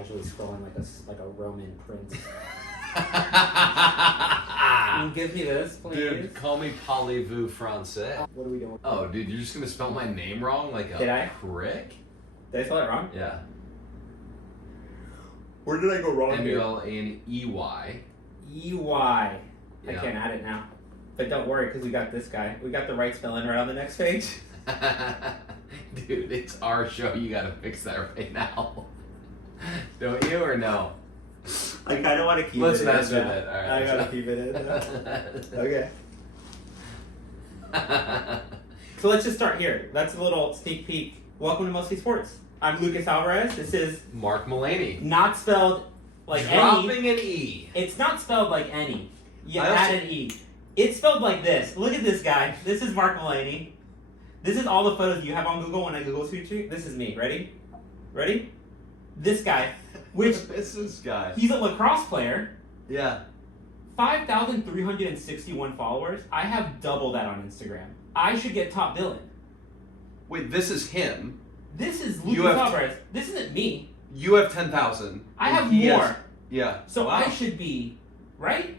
casually scrolling like a Roman prince. Give me this, please. Dude, call me Parlez-vous français. What are we doing? Oh, dude, you're just gonna spell my name wrong like a Did I? prick? Did I spell it wrong? Yeah. Where did I go wrong Mullaney. EY. I Yeah. can't add it now. But don't worry, because we got this guy. We got the right spelling right on the next page. Dude, it's our show. You gotta fix that right now. Don't you or no? I kind of want to keep Let's it mess in. with it. All right. I gotta keep it in. Okay. So let's just start here. That's a little sneak peek. Welcome to Mostly Sports. I'm Lucas Alvarez. This is Mark Mullaney. not spelled like Dropping any. an E. It's not spelled like any. You I add also- an E. It's spelled like this. Look at this guy. This is Mark Mullaney. This is all the photos you have on Google when I Google search you. This is me. Ready? Ready? This guy. Which, This is guy. he's a lacrosse player. Yeah. 5,361 followers. I have double that on Instagram. I should get top billing. Wait, this is him. This is You Lucas have- Alvarez. This isn't me. You have 10,000. I have He more. has- yeah. So Wow. I should be, right?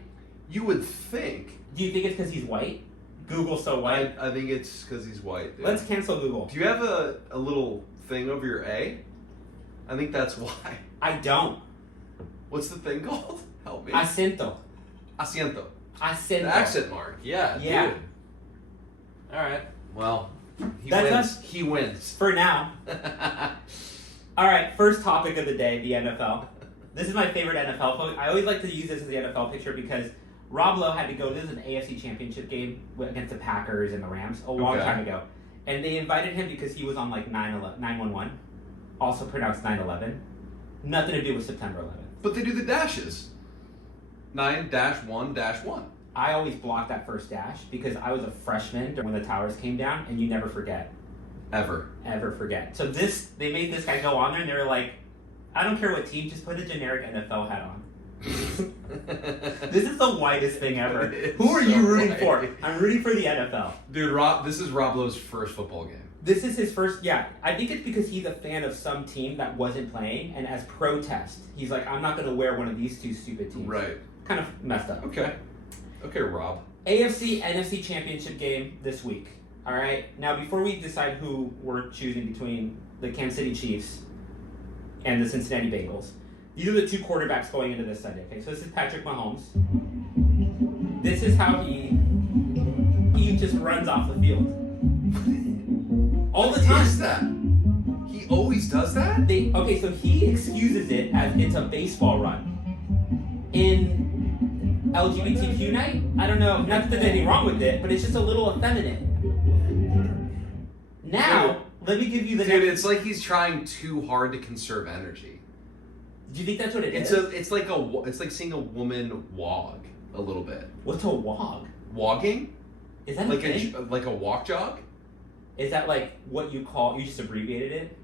You would think. Do you think it's because he's white? Google's so white. I think it's because he's white. Dude. Let's cancel Google. Do you have a little thing over your A? I think that's why. I don't. What's the thing called? Help me. Acento. Asiento. Acento. The accent mark. Yeah. Yeah. Dude. All right. Well, he That's wins. us. He wins. For now. All right, first topic of the day, the NFL. This is my favorite NFL photo. I always like to use this as the NFL picture because Rob Lowe had to go. This is an AFC Championship game against the Packers and the Rams a long Okay. time ago. And they invited him because he was on like 911, also pronounced 9/11. Nothing to do with September 11th. But they do the dashes. 9-1-1. I always blocked that first dash because I was a freshman when the towers came down, and you never forget. Ever. Ever forget. So they made this guy go on there, and they were like, I don't care what team, just put a generic NFL hat on. This is the whitest thing ever. It's Who are you so rooting white. for? I'm rooting for the NFL. Dude, this is Rob Lowe's first football game. This is his first, yeah. I think it's because he's a fan of some team that wasn't playing, and as protest, he's like, I'm not going to wear one of these two stupid teams. Right. Kind of messed up. Okay, Rob. AFC, NFC championship game this week. All right. Now, before we decide who we're choosing between the Kansas City Chiefs and the Cincinnati Bengals, these are the two quarterbacks going into this Sunday. Okay, so this is Patrick Mahomes. This is how he just runs off the field all the What is time. that? He always does that? Okay, so he excuses it as it's a baseball run. In LGBTQ night, I don't know, not that there's anything wrong with it, but it's just a little effeminate. Now, let me give you the Dude, next. it's like he's trying too hard to conserve energy. Do you think that's what it is? It's like seeing a woman wog a little bit. What's a wog? Wogging? Is that Like a thing? like a walk jog? Is that like what you call? You just abbreviated it.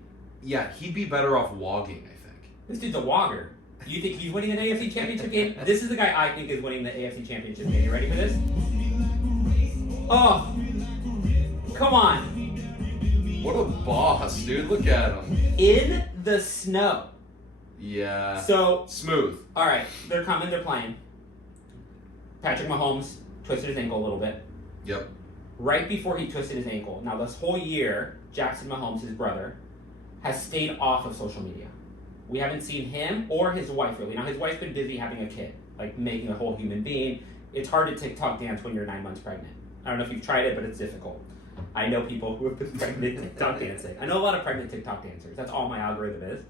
Yeah, he'd be better off wogging, I think. This dude's a wogger. You think he's winning an AFC Championship game? This is the guy I think is winning the AFC Championship game. You ready for this? Oh, come on! What a boss, dude. Look at him. In the snow. Yeah. So, Smooth. all right, they're coming. They're playing. Patrick Mahomes twisted his ankle a little bit. Yep. Right before he twisted his ankle. Now, this whole year, Jackson Mahomes, his brother, has stayed off of social media. We haven't seen him or his wife really. Now, his wife's been busy having a kid, like making a whole human being. It's hard to TikTok dance when you're 9 months pregnant. I don't know if you've tried it, but it's difficult. I know people who have been pregnant TikTok dancing. I know a lot of pregnant TikTok dancers. That's all my algorithm is.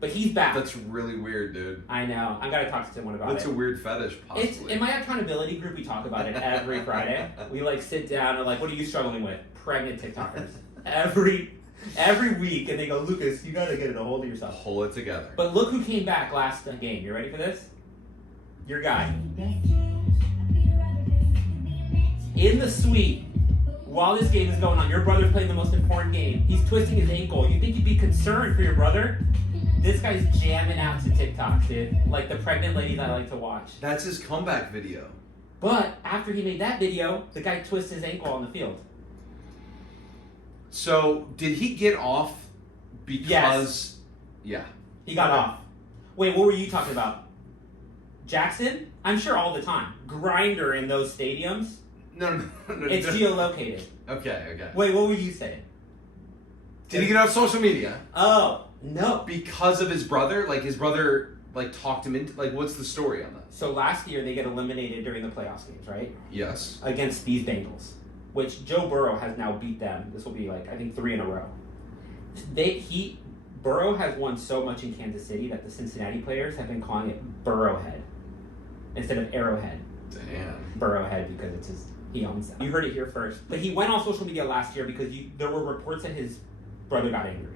But he's back. That's really weird, dude. I know. I gotta talk to someone about That's it. a weird fetish, It's possibly. in my accountability group. We talk about it every Friday. We like sit down and like, what are you struggling with? Pregnant TikTokers every week, and they go, Lucas, you gotta get it a hold of yourself. Pull it together. But look who came back last game. You ready for this? Your guy in the suite while this game is going on. Your brother's playing the most important game. He's twisting his ankle. You think you'd be concerned for your brother? This guy's jamming out to TikToks, dude. Like the pregnant lady that I like to watch. That's his comeback video. But after he made that video, the guy twisted his ankle on the field. So, did he get off because... Yes. Yeah. He got off. Wait, what were you talking about? Jackson? I'm sure all the time. Grinder in those stadiums. No. It's geolocated. Okay. Wait, what were you saying? Did he get on social media? Oh, no. Because of his brother? Like, his brother, like, talked him into... Like, what's the story on that? So last year they get eliminated during the playoffs games, right? Yes. Against these Bengals, which Joe Burrow has now beat them. This will be, like, I think 3 in a row. Burrow has won so much in Kansas City that the Cincinnati players have been calling it Burrowhead instead of Arrowhead. Damn. Burrowhead because he owns them. You heard it here first. But he went on social media last year because there were reports that his brother got angry.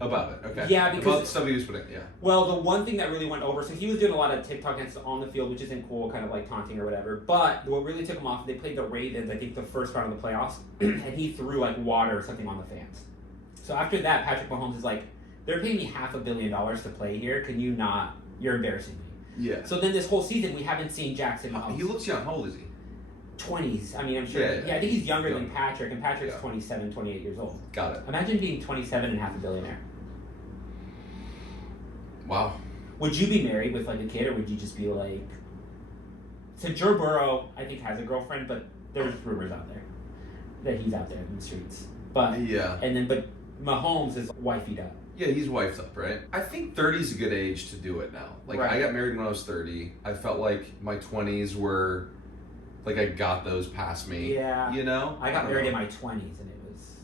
About it, okay. Yeah, because... About the stuff he was putting, yeah. Well, the one thing that really went over, so he was doing a lot of TikTok dances on the field, which isn't cool, kind of like taunting or whatever. But what really took him off, they played the Ravens, I think the first round of the playoffs, and he threw like water or something on the fans. So after that, Patrick Mahomes is like, they're paying me $500 million to play here. Can you not? You're embarrassing me. Yeah. So then this whole season, we haven't seen Jackson Mahomes. He looks young. How old is he? 20s. I mean, I'm sure. Yeah, I think he's younger young. than Patrick, and Patrick's 27, 28 years old. Got it. Imagine being 27 and half a billionaire. Wow. Would you be married with like a kid, or would you just be like? So Joe Burrow, I think, has a girlfriend, but there's rumors out there that he's out there in the streets. But Yeah. but Mahomes is wifeyed up. Yeah, he's wifed up, right? I think 30 is a good age to do it now. Like, Right. I got married when I was 30. I felt like my 20s were, like, I got those past me. Yeah. You know? I got don't married know. in my 20s, and it was.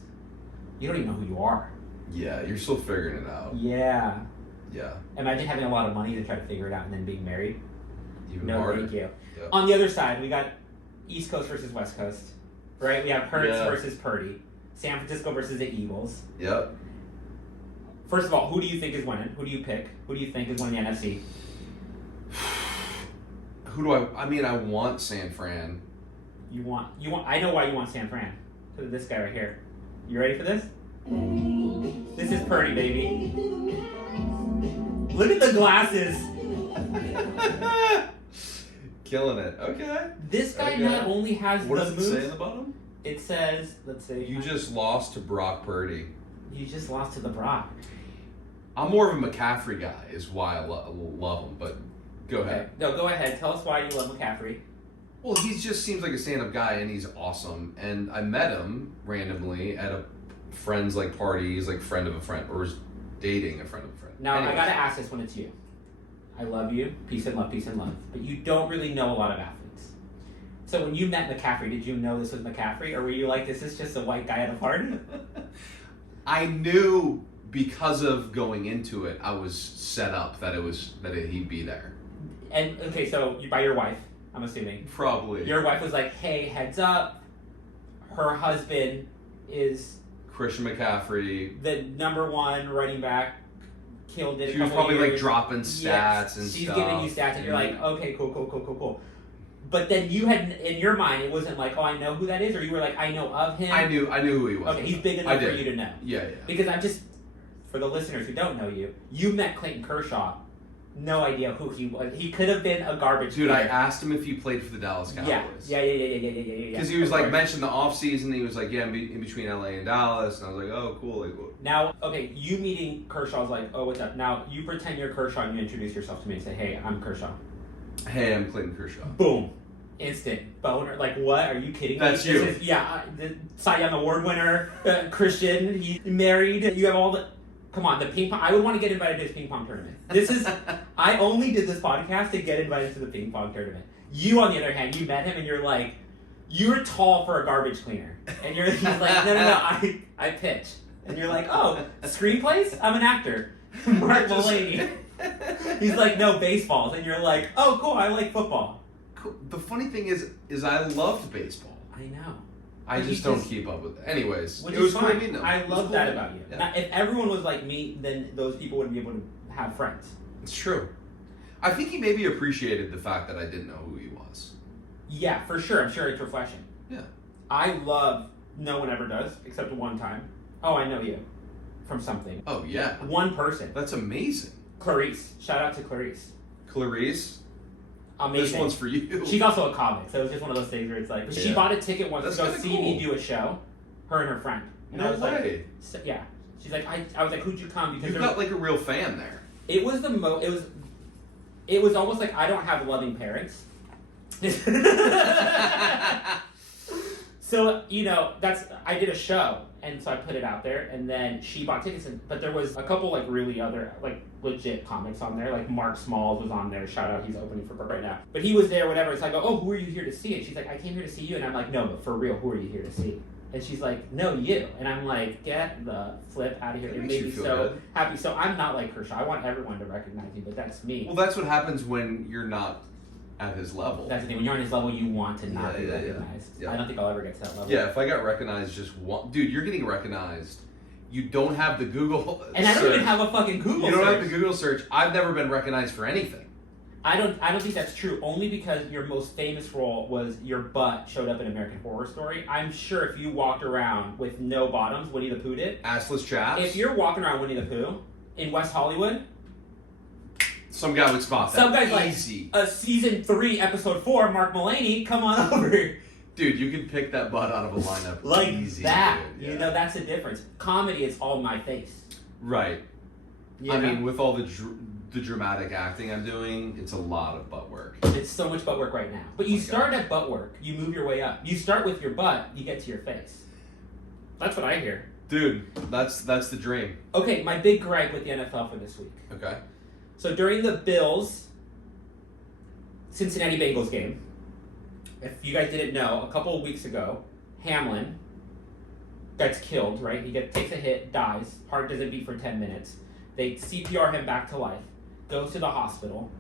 You don't even know who you are. Yeah, you're still figuring it out. Yeah. Yeah. Imagine having a lot of money to try to figure it out, and then being married. Even No, harder. thank you. Yeah. On the other side, we got East Coast versus West Coast, right? We have Hurts Yeah. versus Purdy, San Francisco versus the Eagles. Yep. First of all, who do you think is winning? Who do you pick? Who do you think is winning the NFC? Who do I mean, I want San Fran. You want. I know why you want San Fran. Look at this guy right here. You ready for this? This is Purdy, baby. Look at the glasses. Killing it. Okay. This guy Okay. not only has What the does it moves. say in the bottom? It says, let's see. You just lost to Brock Purdy. You just lost to the Brock. I'm more of a McCaffrey guy, is why I love him, but go ahead. No, go ahead. Tell us why you love McCaffrey. Well, he just seems like a stand-up guy, and he's awesome. And I met him randomly at a friend's like party. He's like friend of a friend, or was dating a friend of a friend. Now, Anyways. I gotta ask this when it's you. I love you. Peace and love, peace and love. But you don't really know a lot of athletes. So when you met McCaffrey, did you know this was McCaffrey? Or were you like, this is just a white guy at a party? I knew because of going into it, I was set up that he'd be there. And, okay, so by your wife, I'm assuming. Probably. Your wife was like, hey, heads up. Her husband is Christian McCaffrey. the number one running back. Killed it. She was probably like dropping stats and she's stuff. giving you stats, and you're like, okay, cool. But then you had in your mind, it wasn't like, oh, I know who that is, or you were like, I know of him. I knew who he was. Okay, he's big I enough for did. you to know. Yeah. Because I'm just, for the listeners who don't know you met Clayton Kershaw, no idea who he was. He could have been a garbage Dude, I player. asked him if he played for the Dallas Cowboys. Yeah. Because he was Of like course. mentioned the off season. He was like, yeah, in between LA and Dallas, and I was like, oh, cool. Like, Now, okay, you meeting Kershaw's like, oh, what's up? Now, you pretend you're Kershaw and you introduce yourself to me and say, hey, I'm Kershaw. hey, I'm Clayton Kershaw. Boom. Instant boner. Like, what? Are you kidding me? That's you. This is, the Cy Young Award winner, Christian, he's married. You have all the... Come on, the ping pong... I would want to get invited to this ping pong tournament. This is... I only did this podcast to get invited to the ping pong tournament. You, on the other hand, you met him and you're like... You're tall for a garbage cleaner. And he's like, no, I pitch. And you're like, oh, screenplays? I'm an actor. Mark Mulaney. He's like, no, baseballs. And you're like, oh, cool, I like football. Cool. The funny thing is I loved baseball. I know. I But just you don't just- keep up with it. Anyways, Which it is was cool fine. meeting him. I It was love cool that meeting about him. you. Yeah. Now, if everyone was like me, then those people wouldn't be able to have friends. It's true. I think he maybe appreciated the fact that I didn't know who he was. Yeah, for sure. I'm sure it's refreshing. Yeah. I love, no one ever does, except one time. Oh, I know you. From something. Oh, yeah. One person. That's amazing. Clarice. Shout out to Clarice. Clarice, Amazing. this one's for you. She's also a comic, so it was just one of those things where it's like, she Yeah. bought a ticket once That's to go kinda see me cool. do a show, her and her friend. And I No was way. like, yeah. She's like, I was like, who'd you come? Because You've got like a real fan there. It was it was almost like I don't have loving parents. So, I did a show, and so I put it out there, and then she bought tickets, but there was a couple, like, really other, like, legit comics on there, like, Mark Smalls was on there, shout out, he's opening for Burke right now, but he was there, whatever, so I go, oh, who are you here to see? And she's like, I came here to see you, and I'm like, no, but for real, who are you here to see? And she's like, no, you. And I'm like, get the flip out of here. It made me so good. happy. So I'm not like Kershaw. I want everyone to recognize me, but that's me. Well, that's what happens when you're not at his level. That's the thing. When you're on his level, you want to not be recognized. Yeah. I don't think I'll ever get to that level. Yeah, if I got recognized just one... Dude, you're getting recognized. You don't have the Google And I don't search. even have a fucking Google You don't search. have the Google search. I've never been recognized for anything. I don't think that's true, only because your most famous role was your butt showed up in American Horror Story. I'm sure if you walked around with no bottoms, Winnie the Pooh did. Assless chaps. If you're walking around Winnie the Pooh in West Hollywood, some guy would spot that. some guy's Easy. like, season 3, episode 4, Mark Mulaney, come on over. Dude, you can pick that butt out of a lineup Like easy. that. Dude. Yeah. That's the difference. Comedy is all my face. Right. You I know? mean, with all the dramatic acting I'm doing, it's a lot of butt work. It's so much butt work right now. But you my start at butt work. You move your way up. You start with your butt, you get to your face. That's what I hear. Dude, that's the dream. Okay, my big gripe with the NFL for this week. Okay. So during the Bills Cincinnati Bengals game, if you guys didn't know, a couple of weeks ago, Hamlin gets killed, right? He takes a hit, dies, heart doesn't beat for 10 minutes. They CPR him back to life, goes to the hospital,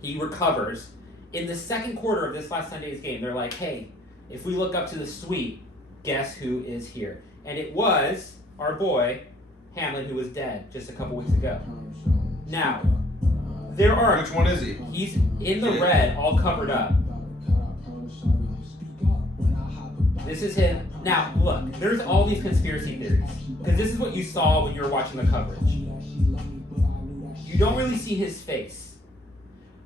he recovers. In the second quarter of this last Sunday's game, they're like, hey, if we look up to the suite, guess who is here? And it was our boy, Hamlin, who was dead just a couple weeks ago. Now, there are... Which one is he? He's in the red, all covered up. This is him. Now, look, there's all these conspiracy theories. Because this is what you saw when you were watching the coverage. You don't really see his face.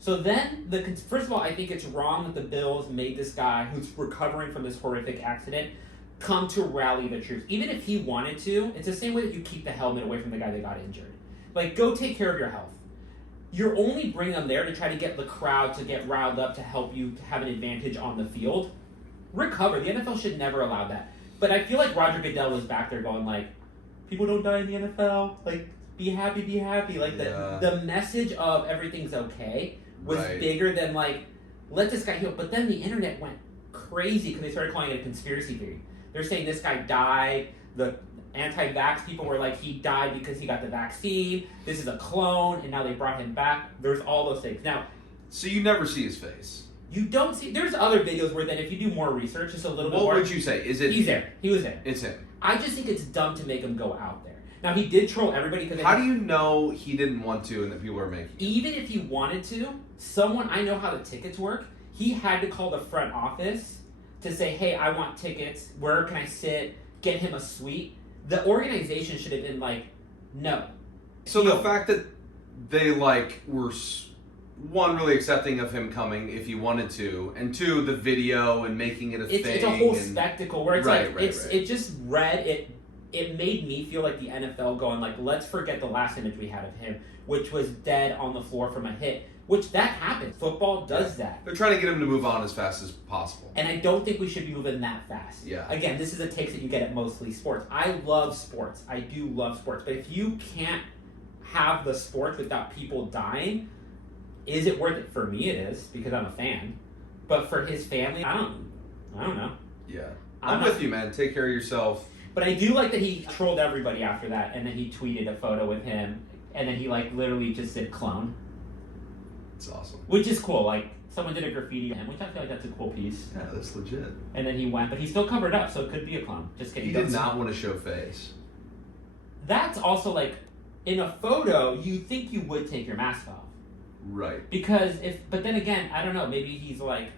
So then, first of all, I think it's wrong that the Bills made this guy who's recovering from this horrific accident come to rally the troops. Even if he wanted to, it's the same way that you keep the helmet away from the guy that got injured. Like, go take care of your health. You're only bringing them there to try to get the crowd to get riled up to help you to have an advantage on the field. Recover. The NFL should never allow that. But I feel like Roger Goodell was back there going like, people don't die in the NFL. Like, be happy, be happy. Like, the message of everything's okay was bigger than like, let this guy heal. But then the internet went crazy because they started calling it a conspiracy theory. They're saying this guy died. The anti-vax people were like, he died because he got the vaccine. This is a clone, and now they brought him back. There's all those things. Now, so you never see his face. You don't see. There's other videos where then if you do more research, just a little bit more. What would you say? Is it? He's there. He was there. It's him. I just think it's dumb to make him go out there. Now he did troll everybody because. How do you know he didn't want to and that people are making it? Even if he wanted to, I know how the tickets work. He had to call the front office to say, "Hey, I want tickets. Where can I sit? Get him a suite." The organization should have been like, "No." So the fact that they were. One, really accepting of him coming if he wanted to, and two, the video and making it a thing. It's a whole spectacle where it's right. it just it made me feel like the NFL going like, let's forget the last image we had of him, which was dead on the floor from a hit, which that happens. Football does that. They're trying to get him to move on as fast as possible. And I don't think we should be moving that fast. Yeah. Again, this is a takes that you get at Mostly Sports. I love sports. I do love sports. But if you can't have the sports without people dying, is it worth it? For me, it is, because I'm a fan. But for his family, I don't know. Yeah. I'm with you, man. Take care of yourself. But I do like that he trolled everybody after that, and then he tweeted a photo with him, and then he literally just said clone. It's awesome. Which is cool. Like, someone did a graffiti on him, which I feel like that's a cool piece. Yeah, that's legit. And then he went, but he's still covered up, so it could be a clone. Just kidding. He did not want to show face. That's also like, in a photo, you think you would take your mask off. Right. Because but then again, I don't know, maybe he's like,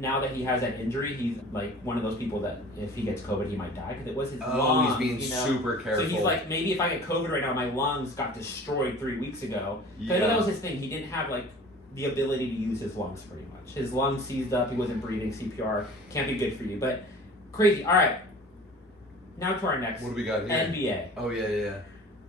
now that he has that injury, he's like one of those people that if he gets COVID, he might die, because it was his lungs. He's being super careful. So he's like, maybe if I get COVID right now, my lungs got destroyed 3 weeks ago. I know that was his thing. He didn't have the ability to use his lungs pretty much. His lungs seized up. He wasn't breathing. CPR can't be good for you. But crazy. All right. Now to our next. What do we got here? NBA. Oh yeah.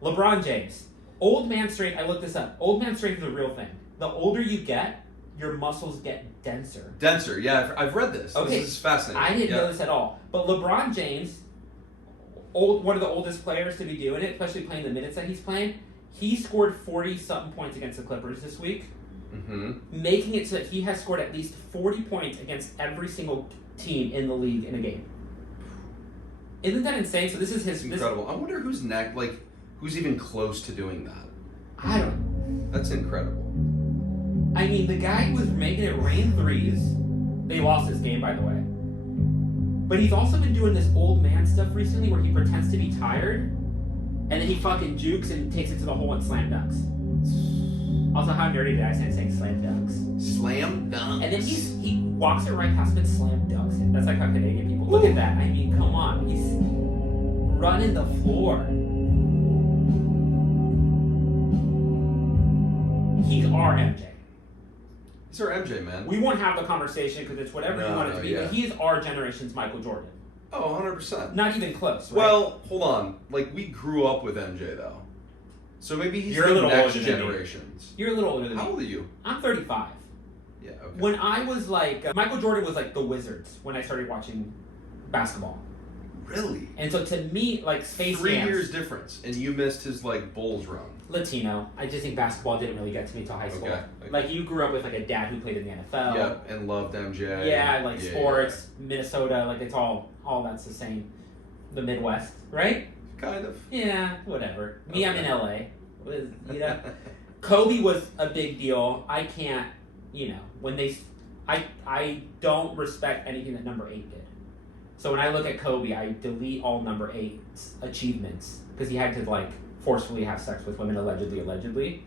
LeBron James. Old man strength, I looked this up. Old man strength is a real thing. The older you get, your muscles get denser. Denser, yeah, I've read this. Okay. This is fascinating. I didn't know this at all. But LeBron James, one of the oldest players to be doing it, especially playing the minutes that he's playing, he scored 40-something points against the Clippers this week, making it so that he has scored at least 40 points against every single team in the league in a game. Isn't that insane? So this is his... Incredible. I wonder who's next, like, who's even close to doing that. I don't... That's incredible. I mean, the guy was making it rain threes. They lost this game, by the way. But he's also been doing this old man stuff recently where he pretends to be tired, and then he fucking jukes and takes it to the hole and slam dunks. Also, how nerdy did I say saying slam dunks? Slam dunks. And then he walks it right past him and slam dunks it. That's like how Canadian people look at that. I mean, come on. He's running the floor. He's our MJ. He's our MJ, man. We won't have the conversation because it's whatever you want it to be, yeah. but he is our generation's Michael Jordan. Oh, 100%. Not even close, right? Well, hold on. Like, we grew up with MJ, though. So maybe he's You're a the little next older than me. generations. You're a little older than How me. old are you? I'm 35. Yeah, okay. When I was like, Michael Jordan was like the Wizards when I started watching basketball. Really? And so to me, like Space 3 Jam, years difference, and you missed his, like, Bulls run. Latino. I just think basketball didn't really get to me till high school. Okay. Like you grew up with like a dad who played in the NFL. Yep, and loved MJ. Yeah, like sports, Minnesota, like it's all that's the same. The Midwest, right? Kind of. Yeah, whatever. Me, I'm in Okay. LA. You know, Kobe was a big deal. I can't, when I don't respect anything that number 8 did. So when I look at Kobe, I delete all number 8's achievements because he had to like forcefully have sex with women, allegedly.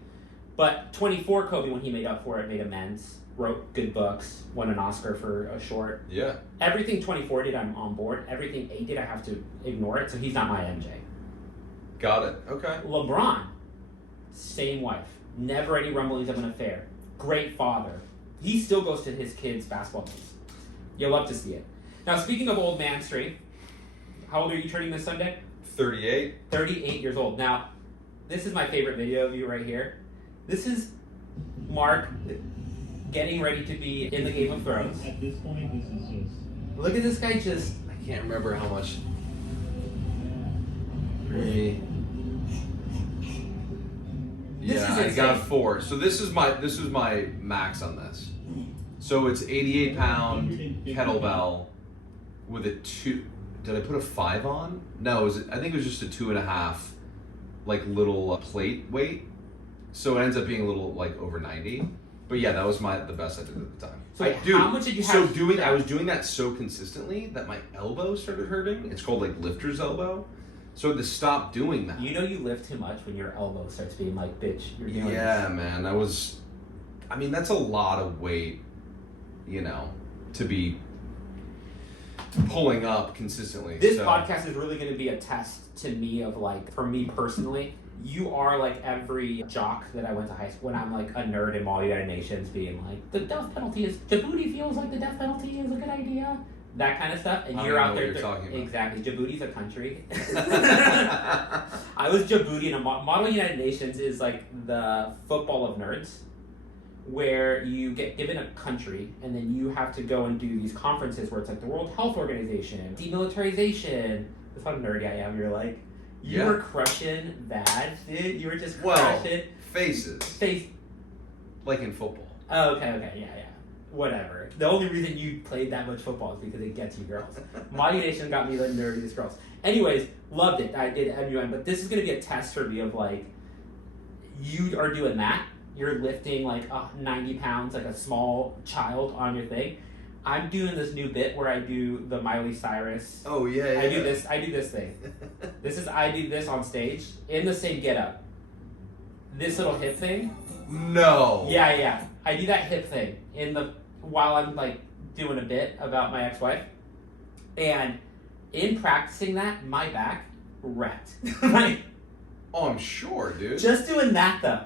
But 24 Kobe, when he made up for it, made amends, wrote good books, won an Oscar for a short. Yeah. Everything 24 did, I'm on board. Everything 8 did, I have to ignore it. So he's not my MJ. Got it. Okay. LeBron, same wife. Never any rumblings of an affair. Great father. He still goes to his kids' basketball games. You'll love to see it. Now, speaking of old man strength, how old are you turning this Sunday? 38. 38 years old. Now, this is my favorite video of you right here. This is Mark getting ready to be in the Game of Thrones. At this point, this is just... Look at this guy just... I can't remember how much. 3. This Yeah, is I insane. got 4. So this is my max on this. So it's 88-pound kettlebell with a 2. Did I put a 5 on? No, I think it was just a 2.5, like little plate weight. So it ends up being a little like over 90. But yeah, that was the best I did at the time. So how much did you have? I was doing that so consistently that my elbow started hurting. It's called like lifter's elbow. So I had to stop doing that. You know you lift too much when your elbow starts being like, bitch, you're doing Yeah, this. man. I mean, that's a lot of weight, to be pulling up consistently. This so. podcast is really going to be a test to me of like, for me personally, you are like every jock that I went to high school when I'm like a nerd in all United Nations being like, the death penalty Djibouti feels like the death penalty is a good idea. That kind of stuff. And I you're don't out know there. what you're talking about. Exactly. Djibouti's a country. I was Djibouti in a Model United Nations is like the football of nerds, where you get given a country and then you have to go and do these conferences where it's like the World Health Organization, demilitarization. That's how nerdy I am. You're like, you were crushing that, dude. You were just crushing. Faces. Face. Like in football. Oh, okay, yeah. Whatever. The only reason you played that much football is because it gets you girls. My Nation got me the nerdiest girls. Anyways, loved it. I did MUN, but this is going to be a test for me of like, you are doing that. You're lifting like 90 pounds, like a small child on your thing. I'm doing this new bit where I do the Miley Cyrus. Oh yeah. I do this thing. I do this on stage in the same getup. This little hip thing. No. Yeah. I do that hip thing while I'm like doing a bit about my ex-wife, and in practicing that, my back wrecked. Like, Oh, I'm sure, dude. just doing that though,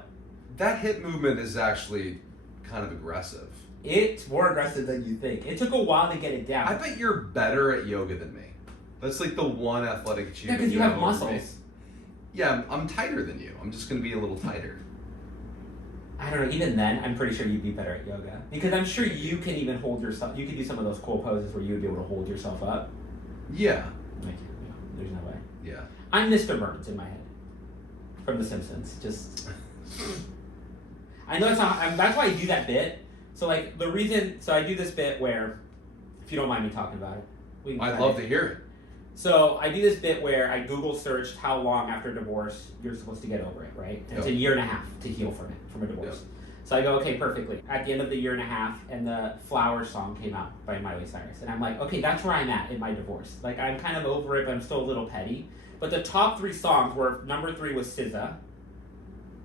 That hip movement is actually kind of aggressive. it's more aggressive than you think. It took a while to get it down. I bet you're better at yoga than me. That's like the one athletic Yeah, achievement. because you have over me. muscles. Yeah, I'm tighter than you. I'm just gonna be a little tighter. I don't know. Even then, I'm pretty sure you'd be better at yoga because I'm sure you can even hold yourself. You could do some of those cool poses where you would be able to hold yourself up. Yeah. Like, there's no way. Yeah. I'm Mr. Burns in my head from The Simpsons. Just, I know that's why I do that bit. So like the reason, so I do this bit where, if you don't mind me talking about it, I'd love to hear it. So I do this bit where I Google searched how long after divorce you're supposed to get over it, right? And it's a year and a half to heal from a divorce. Yep. So I go, okay, perfectly. At the end of the year and a half, and the Flowers song came out by Miley Cyrus. And I'm like, okay, that's where I'm at in my divorce. Like, I'm kind of over it, but I'm still a little petty. But the top 3 songs were, number 3 was SZA,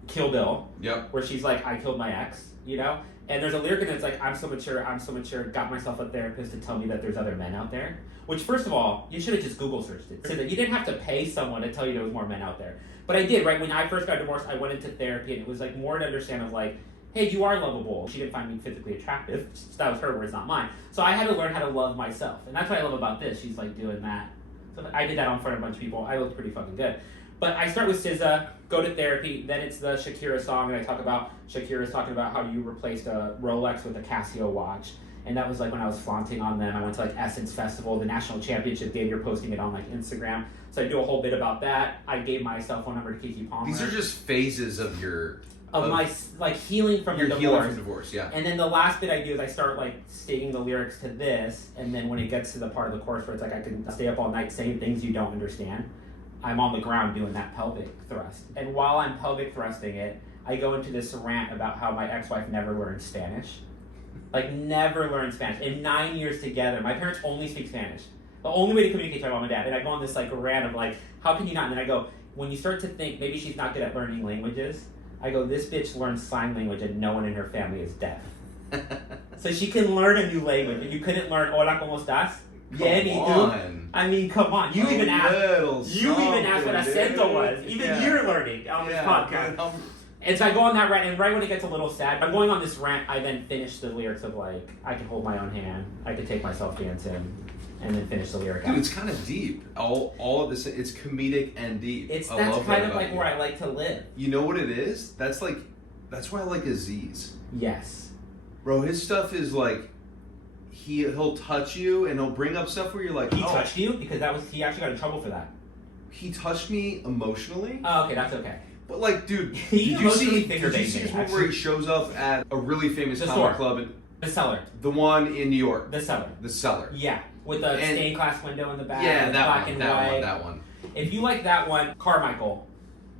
Kill Bill. Yep. Where she's like, I killed my ex, you know? And there's a lyric in it that's like, I'm so mature, got myself a therapist to tell me that there's other men out there. Which, first of all, you should have just Google searched it. So that you didn't have to pay someone to tell you there was more men out there. But I did, right? When I first got divorced, I went into therapy, and it was like more to understand of like, hey, you are lovable. She didn't find me physically attractive. So that was her words, not mine. So I had to learn how to love myself. And that's what I love about this. She's like doing that. So I did that in front of a bunch of people. I looked pretty fucking good. But I start with SZA, go to therapy, then it's the Shakira song, and I talk about Shakira's talking about how you replaced a Rolex with a Casio watch. And that was like when I was flaunting on them. I went to like Essence Festival, the national championship game. You're posting it on like Instagram. So I do a whole bit about that. I gave my cell phone number to Kiki Palmer. These are just phases of your... Of my, like, healing from your the healing divorce. from divorce, yeah. And then the last bit I do is I start, like, stating the lyrics to this, and then when it gets to the part of the chorus where it's like I can stay up all night saying things you don't understand, I'm on the ground doing that pelvic thrust. And while I'm pelvic thrusting it, I go into this rant about how my ex-wife never learned Spanish. Like, never learned Spanish. In 9 years together, my parents only speak Spanish. The only way to communicate to my mom and dad. And I go on this, like, rant of, like, how can you not? And then I go, when you start to think maybe she's not good at learning languages, I go, this bitch learns sign language and no one in her family is deaf. So she can learn a new language, and you couldn't learn Hola, ¿cómo estás? Bien, ¿y tú? I mean, come on. You even asked. You even asked what acento was. Even you're learning on this podcast. And so I go on that rant, and right when it gets a little sad, I'm going on this rant, I then finish the lyrics of like, I can hold my own hand, I can take myself dancing, and then finish the lyric out. Dude, it's kind of deep. All of this, it's comedic and deep. That's kind of like where I like to live. You know what it is? That's why I like Aziz. Yes. Bro, his stuff is like, he'll touch you and he'll bring up stuff where you're like, He touched you? Because he actually got in trouble for that. He touched me emotionally. Oh, okay, that's okay. But like, dude, did you see his one where he shows up at a really famous comic club? The Cellar. The one in New York. The Cellar. The Cellar. Yeah, with the stained glass window in the back. Yeah, that one. If you like that one, Carmichael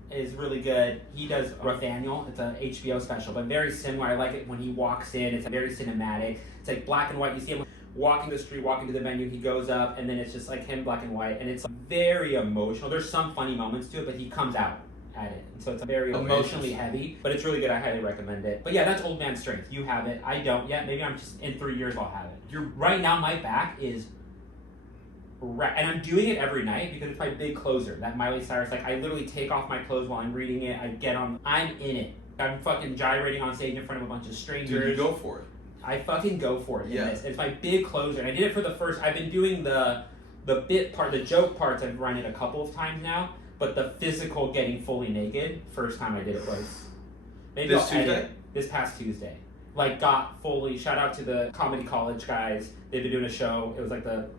is really good. He does Nathaniel. It's an HBO special, but very similar. I like it when he walks in. It's very cinematic. It's like black and white. You see him walking the street, walking to the venue. He goes up, and then it's just like him, black and white, and it's very emotional. There's some funny moments to it, but he comes out at it. And so it's very emotionally heavy, but it's really good. I highly recommend it. But yeah, that's Old Man Strength. You have it. I don't yet. Maybe I'm just in 3 years I'll have it. Right now my back is and I'm doing it every night because it's my big closer. That Miley Cyrus, like I literally take off my clothes while I'm reading it. I'm in it. I'm fucking gyrating on stage in front of a bunch of strangers. Dude, you go for it. I fucking go for it. Yeah. It's my big closer. And I did it for the first, I've been doing the bit part, the joke parts I've run it a couple of times now. But the physical getting fully naked, first time I did it was maybe this past Tuesday. Like got fully, shout out to the Comedy College guys. They've been doing a show. It was like the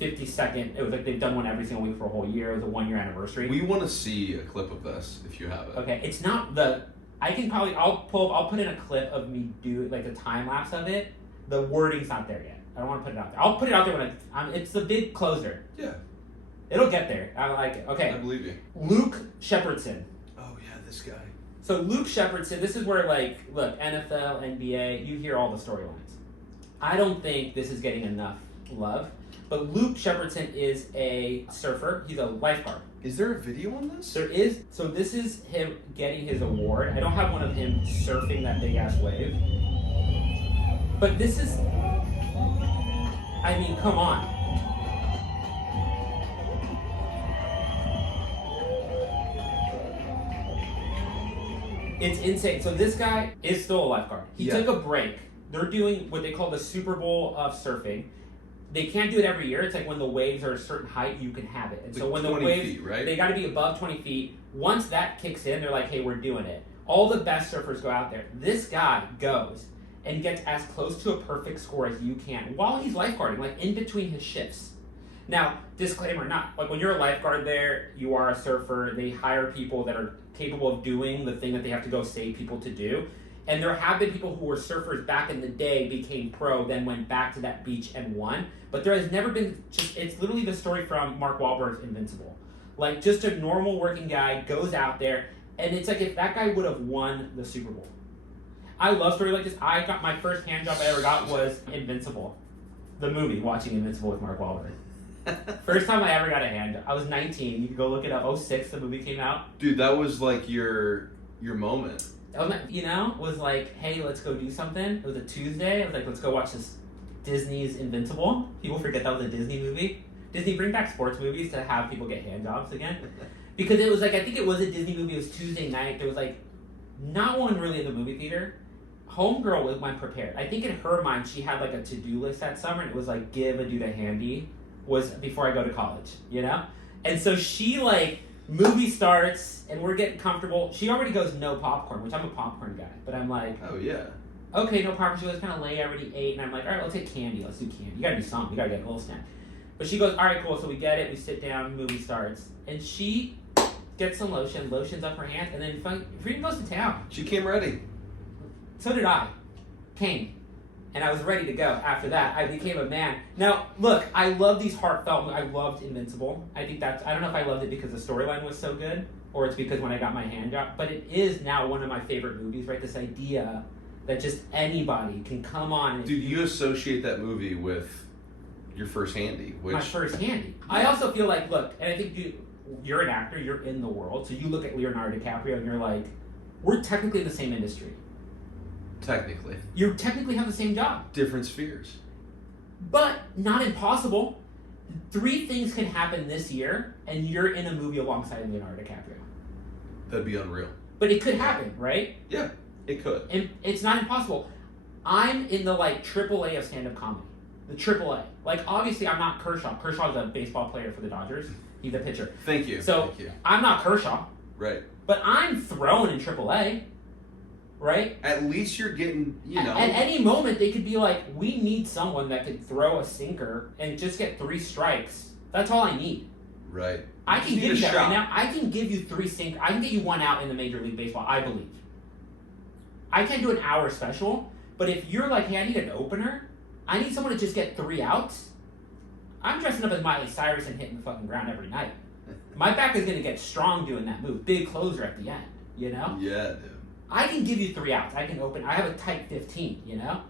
52nd. It was like they've done one every single week for a whole year. It was a 1 year anniversary. We want to see a clip of this if you have it. Okay, it's not I'll put in a clip of me do like the time lapse of it. The wording's not there yet. I don't want to put it out there. I'll put it out there when it's the big closer. Yeah. It'll get there. I like it. Okay. I believe you. Luke Shepherdson. Oh yeah, this guy. So Luke Shepherdson, this is where like, look, NFL, NBA, you hear all the storylines. I don't think this is getting enough love, but Luke Shepherdson is a surfer. He's a lifeguard. Is there a video on this? There is. So this is him getting his award. I don't have one of him surfing that big ass wave, but this is, I mean, come on. It's insane. So this guy is still a lifeguard. He took a break. They're doing what they call the Super Bowl of surfing. they can't do it every year. It's like when the waves are a certain height, you can have it. And so when the 20 waves, feet, right? they got to be above 20 feet. Once that kicks in, they're like, hey, we're doing it. All the best surfers go out there. This guy goes and gets as close to a perfect score as you can while he's lifeguarding, like in between his shifts. Now, disclaimer, not like when you're a lifeguard there, you are a surfer. They hire people that are capable of doing the thing that they have to go save people to do. And there have been people who were surfers back in the day, became pro, then went back to that beach and won. But there has never been it's literally the story from Mark Wahlberg's Invincible. Like, just a normal working guy goes out there, and it's like if that guy would have won the Super Bowl. I love stories like this. I got my first hand job I ever got was Invincible. The movie, watching Invincible with Mark Wahlberg. First time I ever got a hand job. I was 19. You can go look it up. 06, the movie came out. Dude, that was like your moment. That was was like, hey, let's go do something. It was a Tuesday. I was like, let's go watch this Disney's Invincible. People forget that was a Disney movie. Disney bring back sports movies to have people get hand jobs again. Because it was like, I think it was a Disney movie. It was Tuesday night. There was like, not one really in the movie theater. Homegirl went prepared. I think in her mind, she had like a to-do list that summer. And it was like, give a dude a handy. Was before I go to college, you know? And so she like, movie starts and we're getting comfortable. She already goes no popcorn, which I'm a popcorn guy. But I'm like, Oh, yeah. okay, no popcorn. She goes kind of late, I already ate. And I'm like, all right, let's get candy. Let's do candy. You gotta do something. You gotta get a little snack. But she goes, all right, cool. So we get it. We sit down. Movie starts. And she gets some lotion, lotions up her hands, and then freaking goes to town. She came ready. So did I. Came. And I was ready to go after that. I became a man. Now, look, I love these heartfelt movies. I loved Invincible. I think I don't know if I loved it because the storyline was so good, or it's because when I got my hand job, but it is now one of my favorite movies, right? This idea that just anybody can come on. And Dude, you associate that movie with your first handy, which... My first handy. I also feel like, look, and I think you're an actor, you're in the world, so you look at Leonardo DiCaprio and you're like, we're technically in the same industry. Technically. You technically have the same job. Different spheres. But not impossible. 3 things can happen this year, and you're in a movie alongside Leonardo DiCaprio. That'd be unreal. But it could happen, right? Yeah, it could. And it's not impossible. I'm in the like AAA of stand-up comedy. The AAA. Like, obviously, I'm not Kershaw. Kershaw's a baseball player for the Dodgers. He's a pitcher. Thank you. So Thank you. I'm not Kershaw. Right. But I'm thrown in AAA. Right? At least you're getting, you know... At any moment, they could be like, we need someone that could throw a sinker and just get 3 strikes. That's all I need. Right. I can give you that shot. right now. I can give you 3 sinkers. I can get you 1 out in the Major League Baseball, I believe. I can't do an hour special, but if you're like, hey, I need an opener, I need someone to just get 3 outs, I'm dressing up as Miley Cyrus and hitting the fucking ground every night. My back is going to get strong doing that move. Big closer at the end, you know? Yeah, dude. I can give you 3 outs. I can open. I have a tight 15, you know?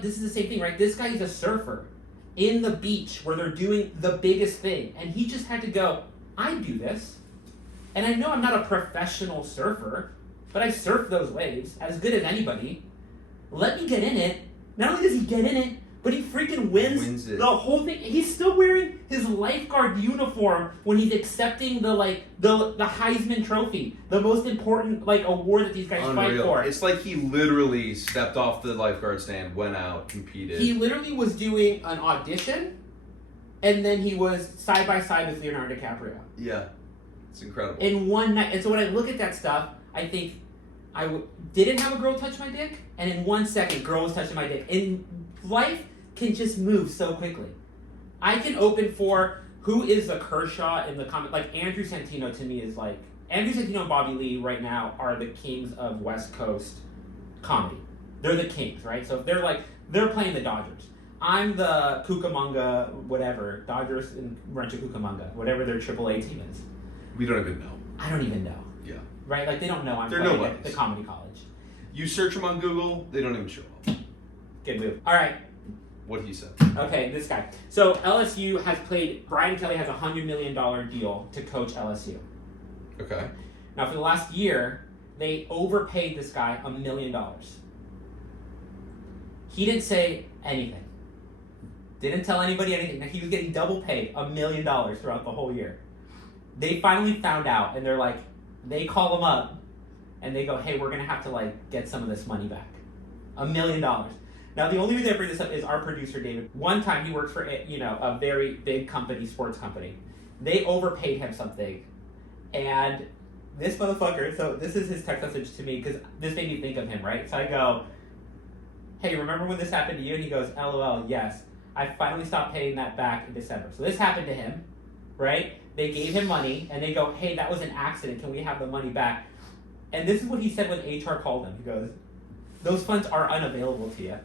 This is the same thing, right? This guy is a surfer in the beach where they're doing the biggest thing. And he just had to go, I do this. And I know I'm not a professional surfer, but I surf those waves as good as anybody. Let me get in it. Not only does he get in it, but he freaking wins it. The whole thing. He's still wearing his lifeguard uniform when he's accepting the Heisman Trophy, the most important award that these guys fight for. It's like he literally stepped off the lifeguard stand, went out, competed. He literally was doing an audition, and then he was side by side with Leonardo DiCaprio. Yeah, it's incredible. In one night. And so when I look at that stuff, I think didn't have a girl touch my dick, and in 1 second, girl was touching my dick. In life can just move so quickly. I can open for who is the Kershaw in the comic. Like, Andrew Santino to me is like... Andrew Santino and Bobby Lee right now are the kings of West Coast comedy. They're the kings, right? So if they're playing the Dodgers. I'm the Cucamonga, whatever. Dodgers and Rancho Cucamonga, whatever their AAA team is. We don't even know. I don't even know. Yeah. Right? Like, they don't know I'm They're playing nobodies. at the comedy college. You search them on Google, they don't even show up. Good move. All right. What he said. Okay, this guy. So LSU has played... Brian Kelly has a $100 million deal to coach LSU. Okay. Now, for the last year, they overpaid this guy $1 million. He didn't say anything. Didn't tell anybody anything. Now, he was getting double paid $1 million throughout the whole year. They finally found out, and they're like... They call him up, and they go, hey, we're going to have to, get some of this money back. $1 million. Now, the only reason I bring this up is our producer, David. One time he worked for, a very big company, sports company. They overpaid him something. And this motherfucker, so this is his text message to me, because this made me think of him, right? So I go, hey, remember when this happened to you? And he goes, LOL, yes. I finally stopped paying that back in December. So this happened to him, right? They gave him money, and they go, hey, that was an accident. Can we have the money back? And this is what he said when HR called him. He goes, those funds are unavailable to you.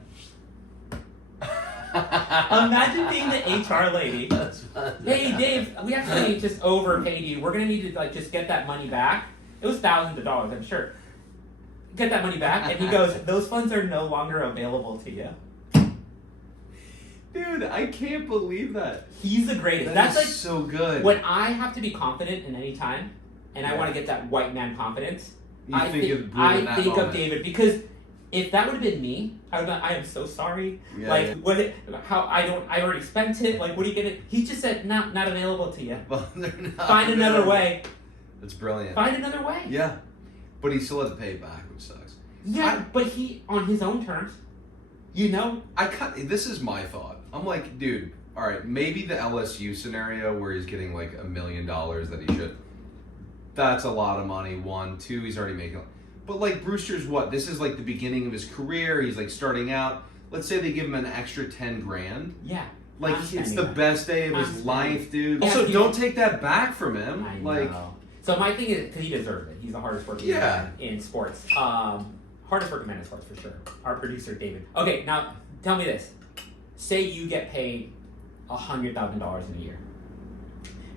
Imagine being the HR lady. Hey, Dave, we actually just overpaid you. We're going to need to just get that money back. It was thousands of dollars, I'm sure. Get that money back. And he goes, those funds are no longer available to you. Dude, I can't believe that. He's the greatest. That's like so good. When I have to be confident in any time, and I want to get that white man confidence, I think of David, because if that would have been me, I would have, I am so sorry. I already spent it. Like, what are you gonna? He just said, not available to you. Find another way. That's brilliant. Find another way. Yeah, but he still had to pay it back, which sucks. Yeah, but he on his own terms. This is my thought. I'm like, dude, all right, maybe the LSU scenario where he's getting like $1 million that he should. That's a lot of money. 1, 2, he's already making. But like Brewster's what? This is like the beginning of his career. He's like starting out. Let's say they give him an extra 10 grand. Yeah. Like it's the best day of his life, dude. Yeah, also, don't take that back from him. I know. So my thing is, because he deserves it. He's the hardest working man in sports. Hardest working man in sports for sure. Our producer, David. Okay, now tell me this. Say you get paid $100,000 in a year.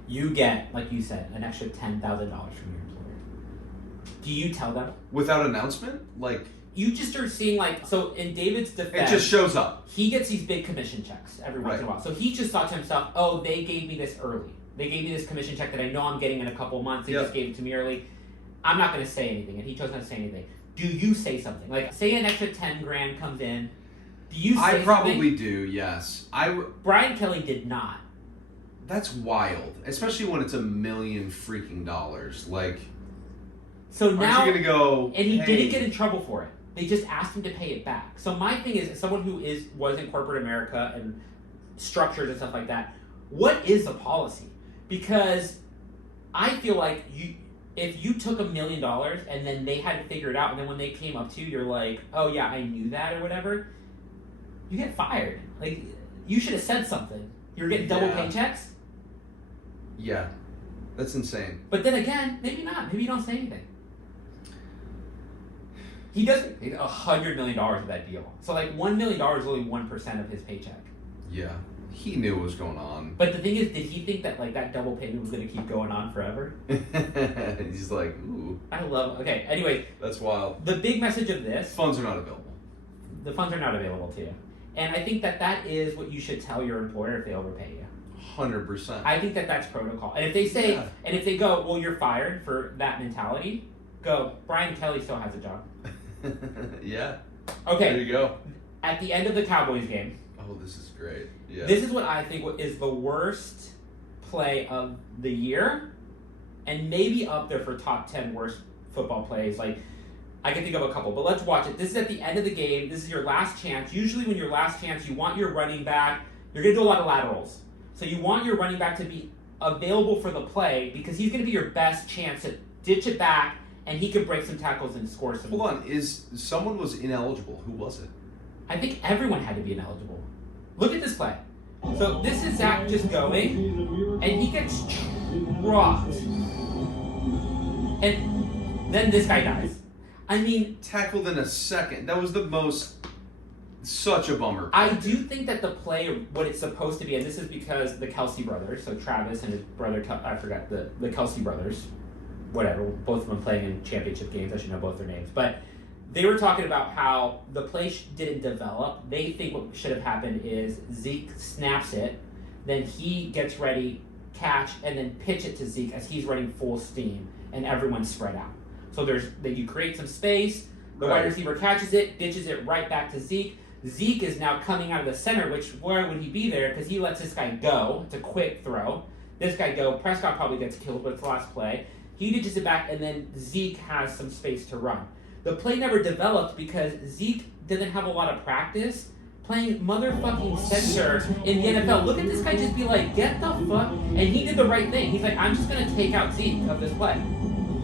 You get, like you said, an extra $10,000 from your employer. Do you tell them? Without announcement? Like... You just start seeing, so in David's defense... It just shows up. He gets these big commission checks every once in a while. So he just thought to himself, oh, they gave me this early. They gave me this commission check that I know I'm getting in a couple of months. They just gave it to me early. I'm not going to say anything. And he chose not to say anything. Do you say something? Like, say an extra 10 grand comes in. Do you say something? I probably do, yes. Brian Kelly did not. That's wild. Especially when it's $1 million freaking dollars. Like... So now... Aren't you going to go... And he didn't get in trouble for it. They just asked him to pay it back. So my thing is, as someone who was in corporate America and structures and stuff like that, what is the policy? Because I feel like if you took $1 million and then they had to figure it out, and then when they came up to you, you're like, oh yeah, I knew that or whatever, you get fired. Like, you should have said something. You're getting double paychecks? Yeah. That's insane. But then again, maybe not. Maybe you don't say anything. He doesn't make $100 million of that deal. So $1 million is only 1% of his paycheck. Yeah. He knew what was going on. But the thing is, did he think that that double payment was going to keep going on forever? He's like, ooh. I love it. Okay, anyway. That's wild. The big message of this... Funds are not available. The funds are not available to you. And I think that is what you should tell your employer if they overpay you. 100%. I think that's protocol. And if they say, and if they go, well, you're fired for that mentality, go, Brian Kelly still has a job. Yeah. Okay. There you go. At the end of the Cowboys game. Oh, this is great. Yeah. This is what I think is the worst play of the year, and maybe up there for top 10 worst football plays. I can think of a couple, but let's watch it. This is at the end of the game. This is your last chance. Usually when your last chance, you want your running back. You're going to do a lot of laterals. So you want your running back to be available for the play because he's going to be your best chance to ditch it back, and he could break some tackles and score some. Hold on, someone was ineligible? Who was it? I think everyone had to be ineligible. Look at this play. So this is Zach just going, and he gets dropped, and then this guy dies. I mean, tackled in a second. That was such a bummer. I do think that the play, what it's supposed to be, and this is because the Kelsey brothers, so Travis and his brother, I forgot the Kelsey brothers, whatever, both of them playing in championship games. I should know both their names, but they were talking about how the play didn't develop. They think what should have happened is Zeke snaps it, then he gets ready, catch, and then pitch it to Zeke as he's running full steam, and everyone's spread out. So you create some space, the wide receiver catches it, ditches it right back to Zeke. Zeke is now coming out of the center, which why would he be there? Because he lets this guy go. It's a quick throw. This guy go. Prescott probably gets killed, but it's the last play. He ditches it back, and then Zeke has some space to run. The play never developed because Zeke didn't have a lot of practice playing motherfucking center in the NFL. Look at this guy just be like, get the fuck. And he did the right thing. He's like, I'm just going to take out Zeke of this play.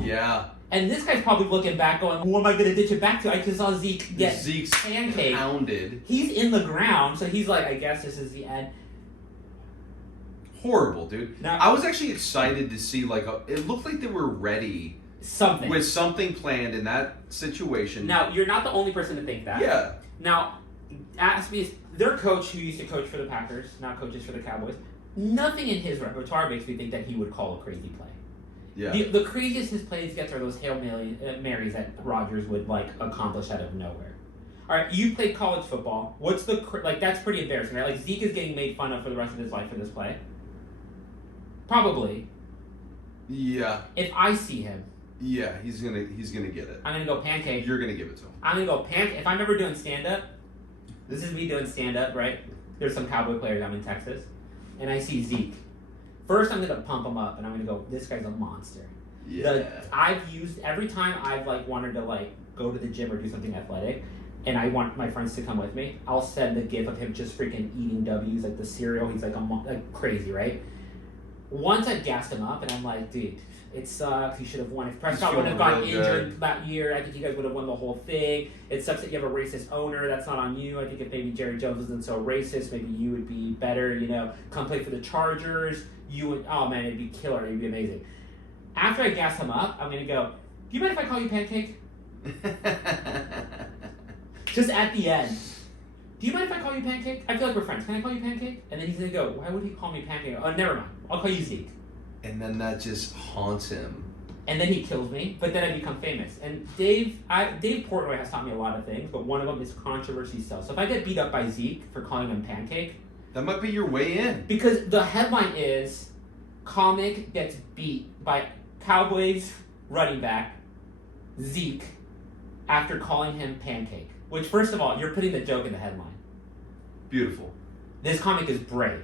Yeah. And this guy's probably looking back going, who am I going to ditch it back to? I just saw Zeke get Zeke's pancake. pounded. He's in the ground, so he's like, I guess this is the end. Horrible, dude. Now, I was actually excited to see, like, it looked like they were ready something. with something planned in that situation. Now, you're not the only person to think that. Yeah. Now, ask me, their coach who used to coach for the Packers, now coaches for the Cowboys, nothing in his repertoire makes me think that he would call a crazy play. Yeah. The craziest his plays gets are those Hail Marys that Rodgers would, like, accomplish out of nowhere. All right, you played college football. What's the, like, that's pretty embarrassing, right? Like, Zeke is getting made fun of for the rest of his life for this play. Probably. Yeah. If I see him, Yeah, he's gonna get it. I'm going to go pancake. You're gonna give it to him. I'm going to go pancake. If I'm ever doing stand-up, this is me doing stand-up, right? There's some Cowboy players. I'm in Texas. And I see Zeke. First, I'm going to pump him up, and I'm going to go, this guy's a monster. Yeah. I've used, every time I've, like, wanted to, like, go to the gym or do something athletic, and I want my friends to come with me, I'll send the gif of him just freaking eating W's, like the cereal. He's like like crazy, right? Once I gassed him up, and I'm like, dude, it sucks. You should have won. If Prescott wouldn't have gotten injured that year, I think you guys would have won the whole thing. It sucks that you have a racist owner. That's not on you. I think if maybe Jerry Jones wasn't so racist, maybe you would be better. You know, come play for the Chargers. You would. Oh man, it'd be killer. It'd be amazing. After I gas him up, I'm gonna go. Do you mind if I call you Pancake? Just at the end. Do you mind if I call you Pancake? I feel like we're friends. Can I call you Pancake? And then he's gonna go, why would he call me Pancake? Oh, never mind. I'll call you Zeke. And then that just haunts him. And then he kills me, but then I become famous. And Dave Portnoy has taught me a lot of things, but one of them is controversy sells. So if I get beat up by Zeke for calling him Pancake, that might be your way in. because the headline is, comic gets beat by Cowboys running back Zeke after calling him Pancake. Which, first of all, you're putting the joke in the headline. Beautiful. This comic is brave.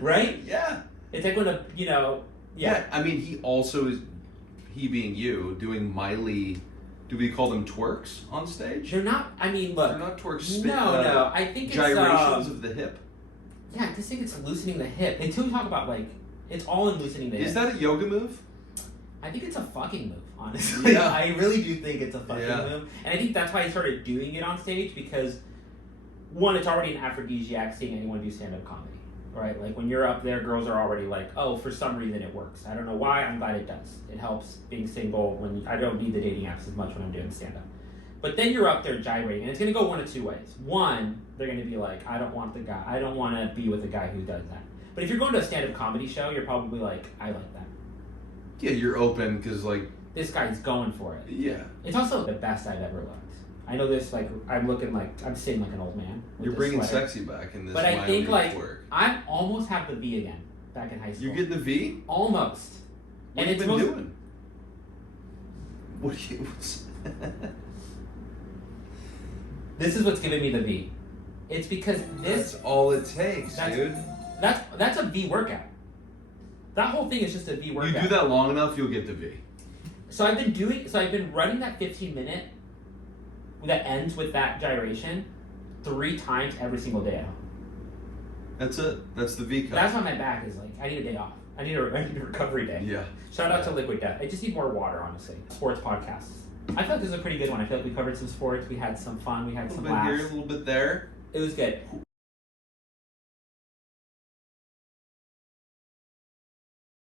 Right? Yeah. It's like when a, Yeah, I mean, he also is, he being you, doing Miley, do we call them twerks on stage? They're not, I mean, look. They're not twerks. No, I think it's... gyrations of the hip. Yeah, I just think it's loosening the hip. Until we talk about, like, it's all in loosening the hip. Is that a yoga move? I think it's a fucking move, honestly. Yeah. I really do think it's a fucking move. And I think that's why I started doing it on stage, because, one, it's already an aphrodisiac seeing anyone do stand-up comedy. Right? Like, when you're up there, girls are already like, oh, for some reason it works. I don't know why, I'm glad it does. It helps being single when I don't need the dating apps as much when I'm doing stand-up. But then you're up there gyrating, and it's going to go one of two ways. One, they're going to be like, I don't want to be with a guy who does that. But if you're going to a stand-up comedy show, you're probably like, I like that. Yeah, you're open, because, like... This guy's going for it. Yeah. It's also the best I've ever looked. I know this, like, I'm sitting like an old man. You're bringing sexy back in this. But I think, like, work. I almost have the V again, back in high school. You're getting the V? Almost. What and have you been doing? What are you... This is what's giving me the V. It's because this... That's all it takes, dude. That's a V workout. That whole thing is just a V workout. You do that long enough, you'll get the V. So I've been running that 15-minute that ends with that gyration 3 times every single day at home. That's it. That's the V cut. That's why my back is like, I need a day off. I need a recovery day. Yeah. Shout out to Liquid Death. I just need more water, honestly. Sports podcasts. I feel like this is a pretty good one. I feel like we covered some sports. We had some fun. We had some laughs. A little bit here, a little bit there. It was good.